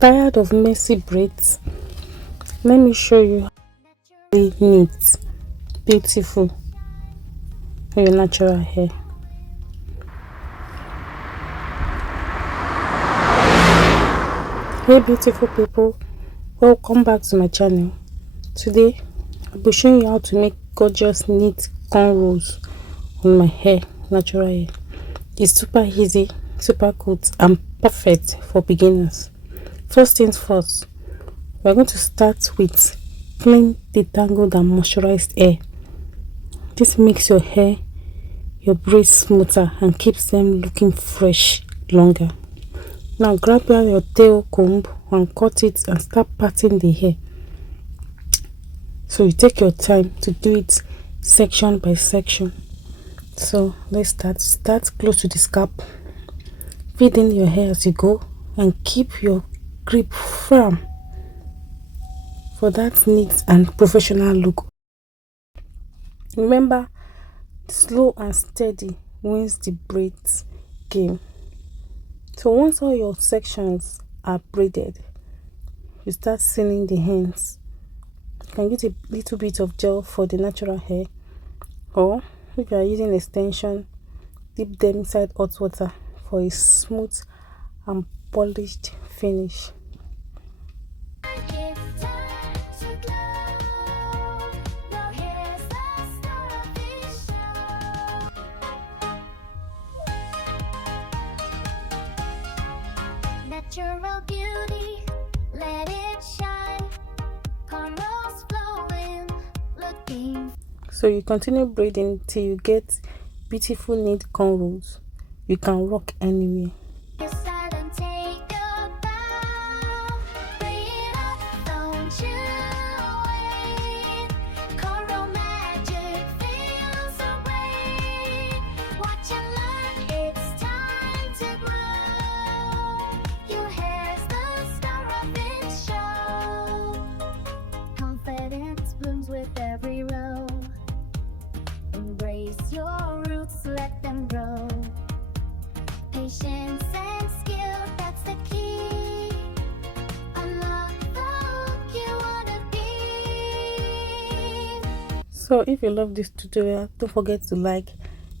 Tired of messy braids? Let me show you how to neat, beautiful for your natural hair. Hey beautiful people, welcome back to my channel. Today I'll be showing you how to make gorgeous neat cornrows on my hair, natural hair. It's super easy, super good and perfect for beginners. First things first, we're going to start with clean, detangled and moisturized hair. This makes your hair, your braids smoother and keeps them looking fresh longer. Now grab your tail comb and cut it and start parting the hair. So you take your time to do it section by section. So let's start close to the scalp. Feed in your hair as you go and keep your grip firm for that neat and professional look. Remember, slow and steady wins the braids game. So once all your sections are braided, you start sealing the ends. You can use a little bit of gel for the natural hair, or if you are using extension, dip them inside hot water for a smooth and polished finish. Natural beauty, let it shine. Cornrows flowing, looking. So you continue braiding till you get beautiful neat cornrows. You can rock anywhere. Your roots, let them grow. Patience and skill, that's the key. Unlock the look you wanna be. So if you love this tutorial, don't forget to like,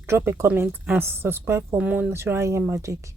drop a comment and subscribe for more natural hair magic.